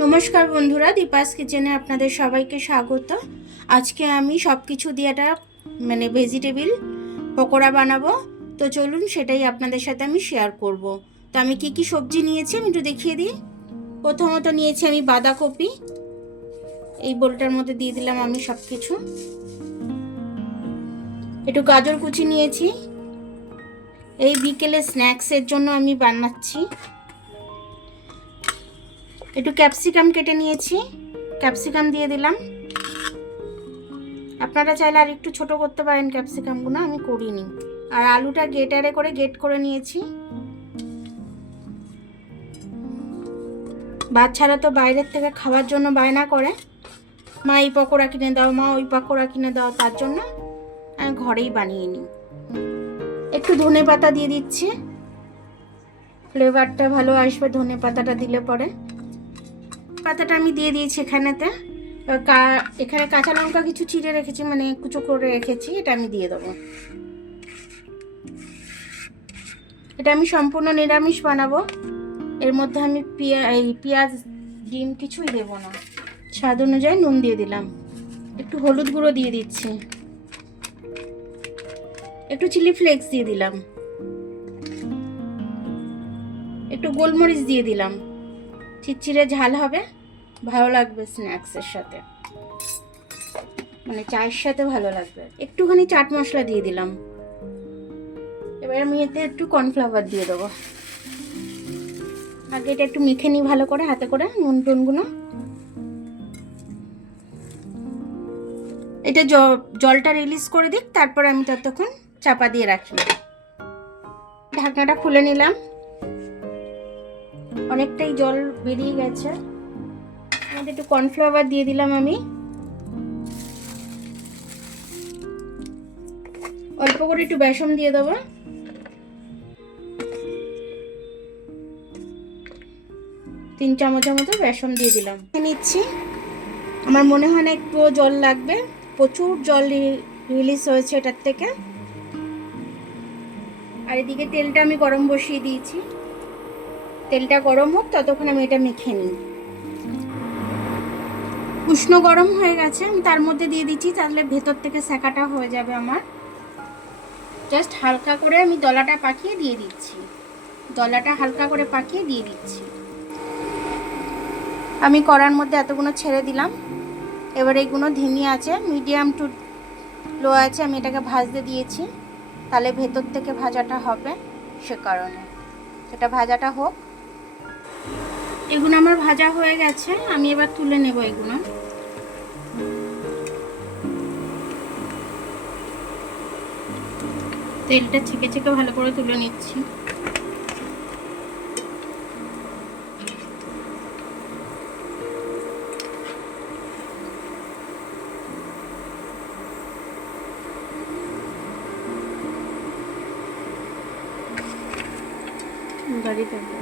নমস্কার বন্ধুরা, দীপাস কিচেনে আপনাদের সবাইকে স্বাগত। আজকে আমি সব কিছু দিয়ে একটা ভেজিটেবিল পকোড়া বানাবো। তো চলুন সেটাই আপনাদের সাথে আমি শেয়ার করব। তো আমি কি কি সবজি নিয়েছি আমি একটু দেখিয়ে দিই। প্রথমত নিয়েছি আমি বাঁধাকপি, এই বোলটার মধ্যে দিয়ে দিলাম আমি সব কিছু। একটু গাজর কুচি নিয়েছি, এই বিকেলে স্ন্যাক্সের জন্য আমি বানাচ্ছি। একটু ক্যাপসিকাম কেটে নিয়েছি, ক্যাপসিকাম দিয়ে দিলাম। আপনারা চাইলে আর একটু ছোট করতে পারেন ক্যাপসিকামগুলো, আমি করিনি। আর আলুটা গেট করে নিয়েছি। বাচ্চারা তো বাইরের থেকে খাওয়ার জন্য বায়না করে, মা এই পকোড়া কিনে দাও, মা ওই পকোড়া কিনে দাও, তার জন্য আমি ঘরেই বানিয়ে নিই। একটু ধনে পাতা দিয়ে দিচ্ছি, ফ্লেভারটা ভালো আসবে ধনে পাতাটা দিলে পরে। পাতাটা আমি দিয়ে দিয়েছি এখানেতে। এখানে কাঁচা লঙ্কা কিছু চিড়ে রেখেছি, কুচো করে রেখেছি, এটা আমি দিয়ে দেবো। এটা আমি সম্পূর্ণ নিরামিষ বানাবো, এর মধ্যে আমি পেঁয়াজ ডিম কিছুই দেব না। স্বাদ অনুযায়ী নুন দিয়ে দিলাম, একটু হলুদ গুঁড়ো দিয়ে দিচ্ছি, একটু চিলি ফ্লেক্স দিয়ে দিলাম, একটু গোলমরিচ দিয়ে দিলাম। চিটচিটে ঝাল হবে, ভালো লাগবে স্ন্যাক্সের সাথে, চায়ের সাথে ভালো লাগবে। একটুখানি চাট মশলা দিয়ে দিলাম। এবার আমি এতে একটু কর্নফ্লাওয়ার দিয়ে দেবো। আগে এটা একটু মেখে নিই ভালো করে হাতে করে, নুন টুনগুলো। এটা জলটা রিলিজ করে দিক, তারপর আমি ততক্ষণ চাপা দিয়ে রাখি। ঢাকনাটা খুলে নিলাম, অনেকটাই জল বেরিয়ে গেছে। আমাদের একটু কর্নফ্লাওয়ার দিয়ে দিলাম আমি, অল্প করে একটু বেসন দিয়ে দেবো। তিন চামচের মতো বেসন দিয়ে দিলাম, নিচ্ছি। আমার মনে হয় না একটু জল লাগবে, প্রচুর জল রিলিজ হয়েছে এটার থেকে। আর এদিকে তেলটা আমি গরম বসিয়ে দিয়েছি, তেলটা গরম হোক ততক্ষণ আমি এটা মেখে নিই। উষ্ণ গরম হয়ে গেছে, আমি তার মধ্যে দিয়ে দিচ্ছি, তাহলে ভেতর থেকে সেকাটা হয়ে যাবে আমার। জাস্ট হালকা করে আমি দলাটা পাকিয়ে দিয়ে দিচ্ছি, দলাটা হালকা করে পাকিয়ে দিয়ে দিচ্ছি। আমি কড়ার মধ্যে এতগুলো ছেড়ে দিলাম। এবার এইগুলো ধিমি আছে, মিডিয়াম টু লো আছে, আমি এটাকে ভাজতে দিয়েছি, তাহলে ভেতর থেকে ভাজাটা হবে, সে কারণে এটা ভাজাটা হোক। এগুলো আমার ভাজা হয়ে গেছে, আমি এবার তুলে নেব এগুলো। তেলটা ছেঁকে ছেঁকে ভালো করে তুলে নিচ্ছি। গাড়ি থাকবে